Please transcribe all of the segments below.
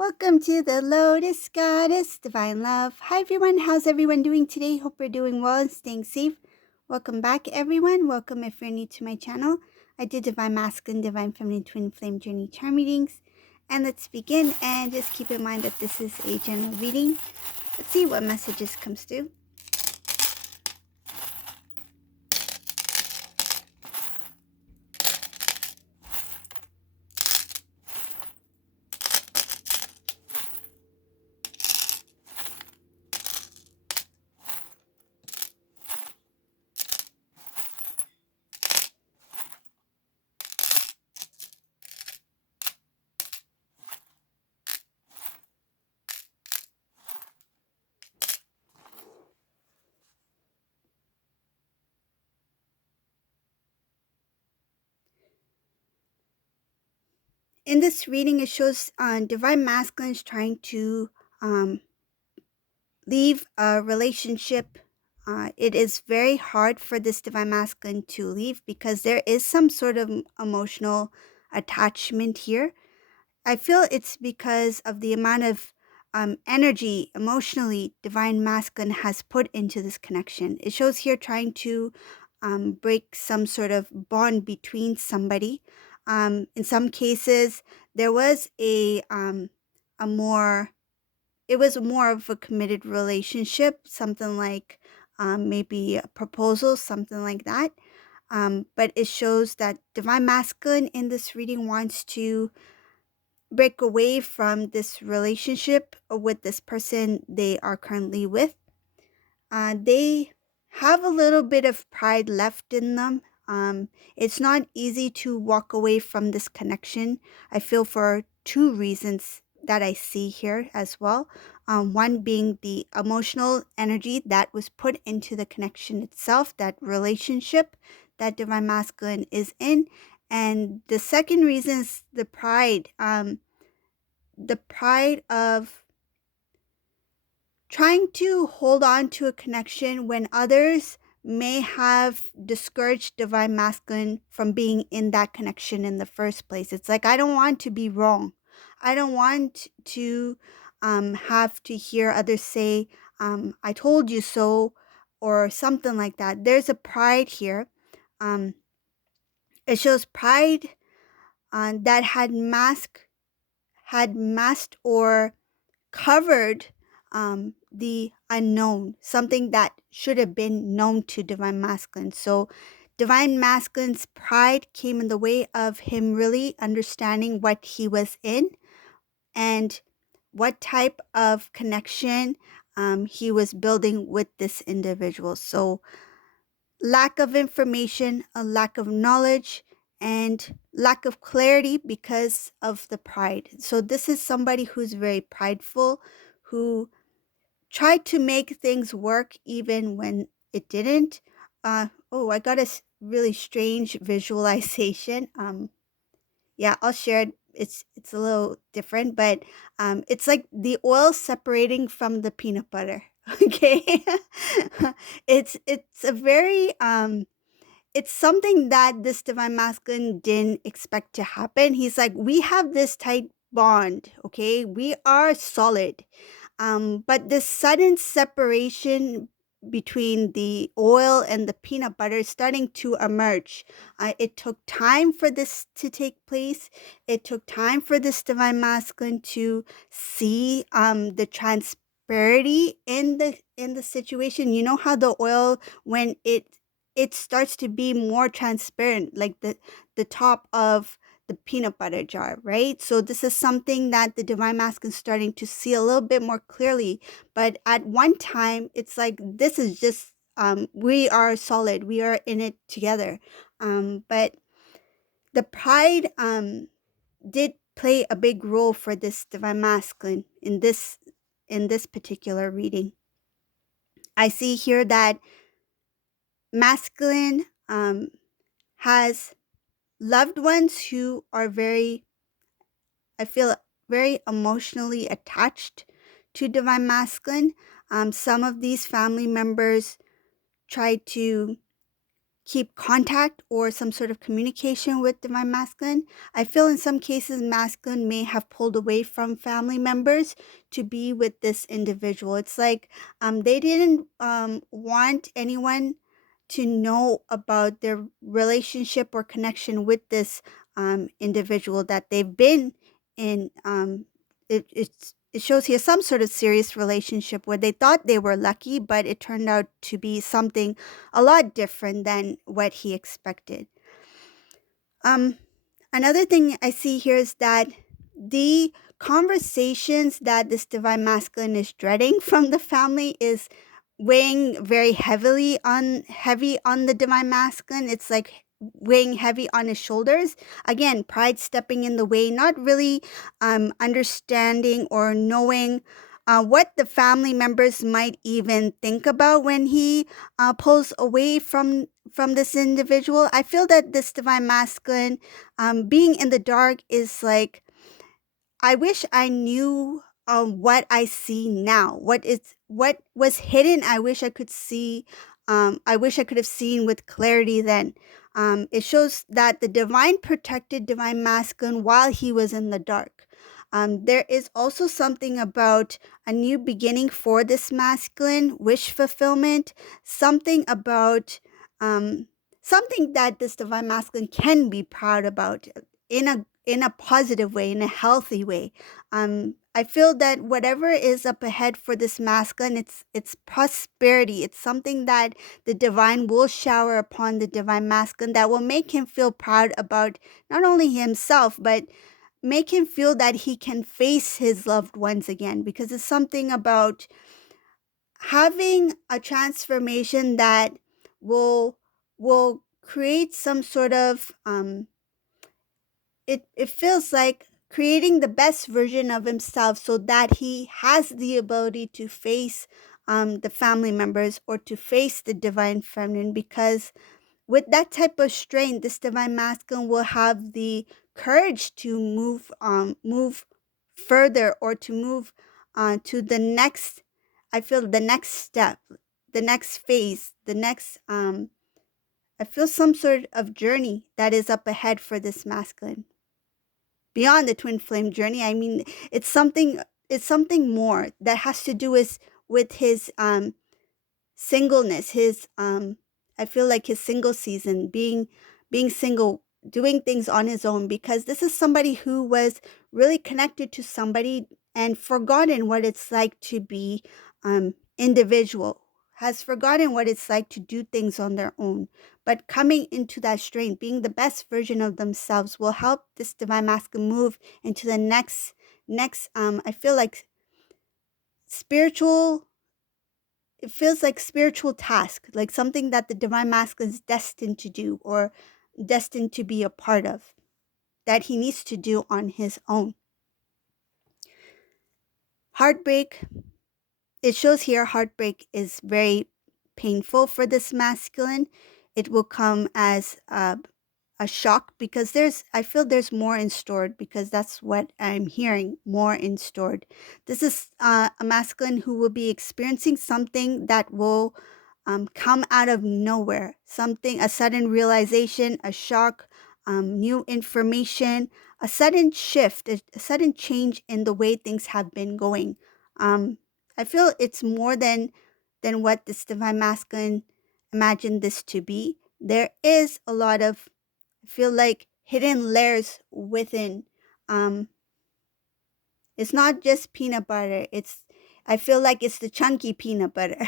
Welcome to the Lotus Goddess Divine Love. Hi everyone, how's everyone doing today? Hope you're doing well and staying safe. Welcome back everyone. Welcome if you're new to my channel. I do Divine Masculine, Divine Feminine, Twin Flame Journey Charm readings. And let's begin, and just keep in mind that this is a general reading. Let's see what messages comes through. In this reading, it shows Divine Masculine is trying to leave a relationship. It is very hard for this Divine Masculine to leave because there is some sort of emotional attachment here. I feel it's because of the amount of energy emotionally Divine Masculine has put into this connection. It shows here trying to break some sort of bond between somebody. In some cases, there was a more it was more of a committed relationship, something like maybe a proposal, something like that. But it shows that Divine Masculine in this reading wants to break away from this relationship with this person they are currently with. They have a little bit of pride left in them. It's not easy to walk away from this connection. I feel for two reasons that I see here as well. One being the emotional energy that was put into the connection itself, that relationship that Divine Masculine is in. And the second reason is the pride. The pride of trying to hold on to a connection when others may have discouraged Divine Masculine from being in that connection in the first place. It's like, I don't want to be wrong. I don't want to have to hear others say, I told you so, or something like that. There's a pride here. Um, it shows pride that had masked or covered the unknown, something that should have been known to Divine Masculine. So Divine Masculine's pride came in the way of him really understanding what he was in and what type of connection he was building with this individual. So lack of information, a lack of knowledge, and lack of clarity because of the pride. So this is somebody who's very prideful, who tried to make things work even when it didn't. I got a really strange visualization. Yeah, I'll share it. It's a little different, but it's like the oil separating from the peanut butter. Okay, it's a very it's something that this Divine Masculine didn't expect to happen. He's like, we have this tight bond, okay? We are solid. But this sudden separation between the oil and the peanut butter is starting to emerge. It took time for this to take place. It took time for this Divine Masculine to see the transparency in the situation. You know how the oil, when it starts to be more transparent, like the top of the peanut butter jar, right? So this is something that the Divine Masculine is starting to see a little bit more clearly. But at one time, it's like, this is just, we are solid. We are in it together. But the pride did play a big role for this Divine Masculine in this particular reading. I see here that masculine has loved ones who are I feel very emotionally attached to Divine Masculine. Some of these family members try to keep contact or some sort of communication with divine masculine. I feel in some cases masculine may have pulled away from family members to be with this individual. It's like they didn't want anyone to know about their relationship or connection with this individual that they've been in. It shows here some sort of serious relationship where they thought they were lucky, but it turned out to be something a lot different than what he expected. Um, Another thing I see here is that the conversations that this divine masculine is dreading from the family is weighing very heavy on the divine masculine. It's like weighing heavy on his shoulders. Again, pride stepping in the way, not really understanding or knowing what the family members might even think about when he pulls away from this individual. I feel that this divine masculine being in the dark is like, I wish I knew what I see now. What was hidden? I wish I could see. I wish I could have seen with clarity then. It shows that the divine protected divine masculine while he was in the dark. There is also something about a new beginning for this masculine, wish fulfillment, something about um, something that this divine masculine can be proud about in a positive way, in a healthy way. I feel that whatever is up ahead for this masculine, it's prosperity. It's something that the divine will shower upon the divine masculine that will make him feel proud about not only himself, but make him feel that he can face his loved ones again. Because it's something about having a transformation that will will create some sort of it feels like creating the best version of himself so that he has the ability to face the family members or to face the divine feminine, because with that type of strength this divine masculine will have the courage to move further or to move to the next, I feel, the next step, the next phase, the next I feel some sort of journey that is up ahead for this masculine beyond the twin flame journey. I mean, it's something more that has to do with his singleness, his I feel like his single season, being single, doing things on his own, because this is somebody who was really connected to somebody and forgotten what it's like to be individual, has forgotten what it's like to do things on their own. But coming into that strength, being the best version of themselves, will help this divine masculine move into the next I feel like spiritual, it feels like spiritual task, like something that the divine masculine is destined to do or destined to be a part of, that he needs to do on his own. Heartbreak, it shows here heartbreak is very painful for this masculine. It will come as a shock, because I feel there's more in stored, because that's what I'm hearing, more in stored. This is a masculine who will be experiencing something that will come out of nowhere, something, a sudden realization, a shock, new information, a sudden shift, a sudden change in the way things have been going. um, I feel it's more than what this divine masculine imagined this to be. There is a lot of, I feel like, hidden layers within. Um, it's not just peanut butter. I feel like it's the chunky peanut butter.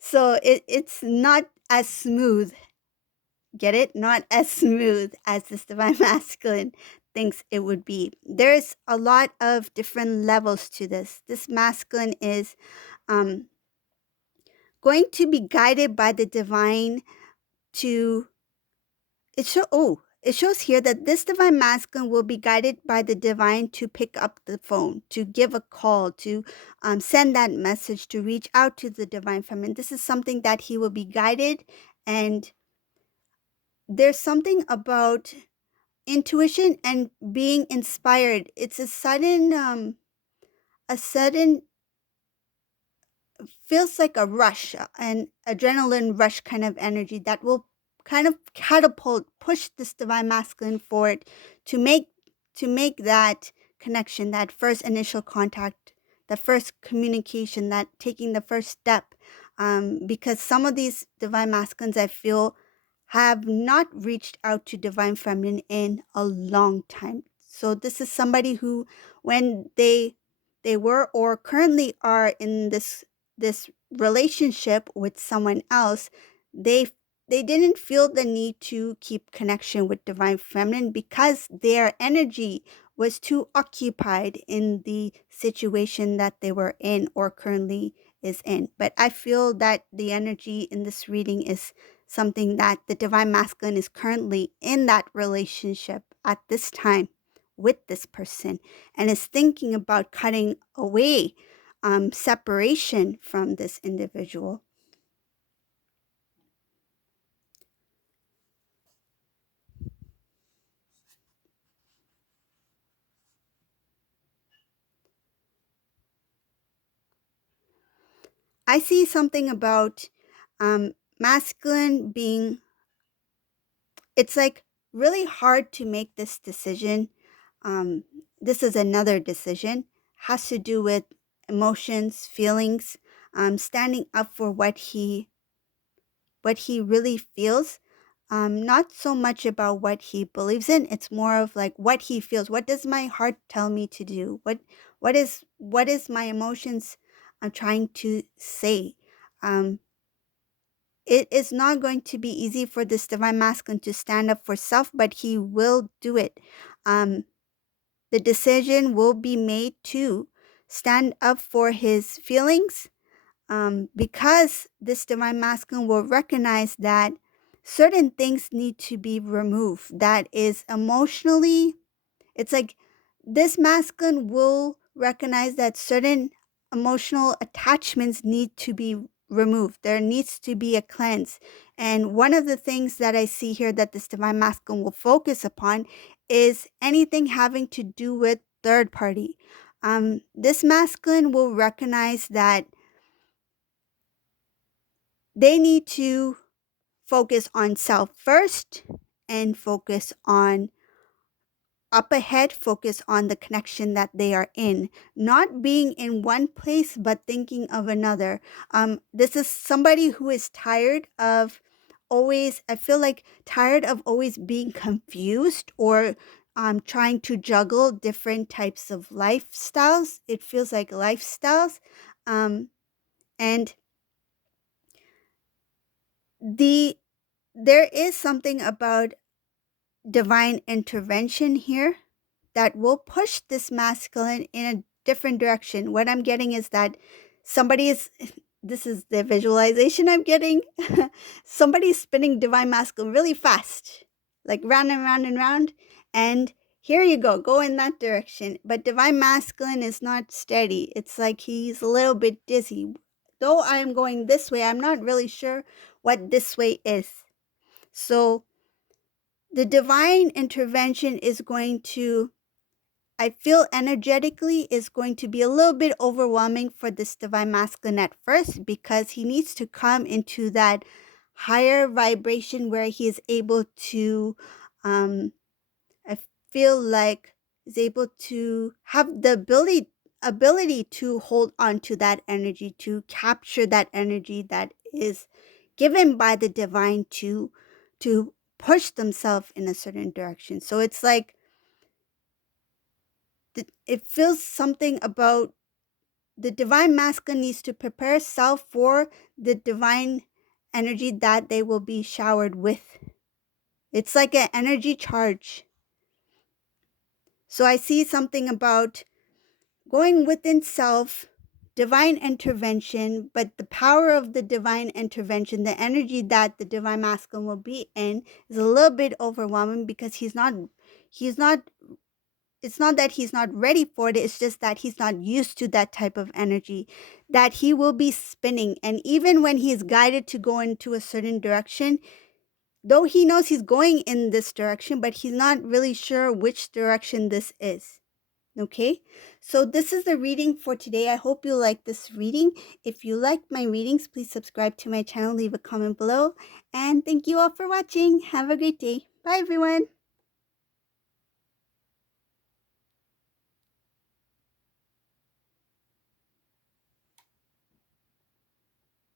So it's not as smooth. Get it? Not as smooth as this divine masculine thinks it would be. There's a lot of different levels to this. This masculine is um, going to be guided by the divine to it shows here that this divine masculine will be guided by the divine to pick up the phone, to give a call, to send that message, to reach out to the divine feminine. This is something that he will be guided, and there's something about intuition and being inspired. It's a sudden feels like a rush, an adrenaline rush kind of energy that will kind of catapult, push this divine masculine forward to make that connection, that first initial contact, the first communication, that taking the first step. Because some of these divine masculines, I feel, have not reached out to divine feminine in a long time. So this is somebody who, when they were or currently are in this relationship with someone else, they they didn't feel the need to keep connection with divine feminine because their energy was too occupied in the situation that they were in or currently is in. But I feel that the energy in this reading is something that the divine masculine is currently in that relationship at this time with this person and is thinking about cutting away, separation from this individual. I see something about, masculine being, it's like really hard to make this decision. Um, this is another decision, has to do with emotions, feelings, standing up for what he really feels. Not so much about what he believes in. It's more of like what he feels. What does my heart tell me to do? What is my emotions I'm trying to say? Um, it is not going to be easy for this divine masculine to stand up for self, but he will do it. Um, the decision will be made to stand up for his feelings, because this divine masculine will recognize that certain things need to be removed. That is emotionally, it's like this masculine will recognize that certain emotional attachments need to be removed. There needs to be a cleanse. And one of the things that I see here that this divine masculine will focus upon is anything having to do with third party. This masculine will recognize that they need to focus on self first and focus on up ahead, focus on the connection that they are in, not being in one place but thinking of another. This is somebody who is tired of always, I feel like, tired of always being confused or trying to juggle different types of lifestyles. It feels like lifestyles. Um, and the there is something about divine intervention here that will push this masculine in a different direction. What I'm getting is that somebody is, this is the visualization I'm getting. Somebody's spinning divine masculine really fast, like round and round and round. And here you go in that direction. But divine masculine is not steady. It's like he's a little bit dizzy. Though I am going this way, I'm not really sure what this way is. So the divine intervention is going to, I feel energetically, is going to be a little bit overwhelming for this divine masculine at first because he needs to come into that higher vibration where he is able to, um, I feel like, is able to have the ability to hold on to that energy, to capture that energy that is given by the divine to push themselves in a certain direction. So it's like it feels something about the divine masculine needs to prepare self for the divine energy that they will be showered with. It's like an energy charge. So I see something about going within self, divine intervention, but the power of the divine intervention, the energy that the divine masculine will be in, is a little bit overwhelming because he's not it's not that he's not ready for it, it's just that he's not used to that type of energy, that he will be spinning. And even when he is guided to go into a certain direction, though he knows he's going in this direction, but he's not really sure which direction this is. Okay, so this is the reading for today. I hope you like this reading. If you like my readings, please subscribe to my channel, leave a comment below, and thank you all for watching. Have a great day. Bye, everyone.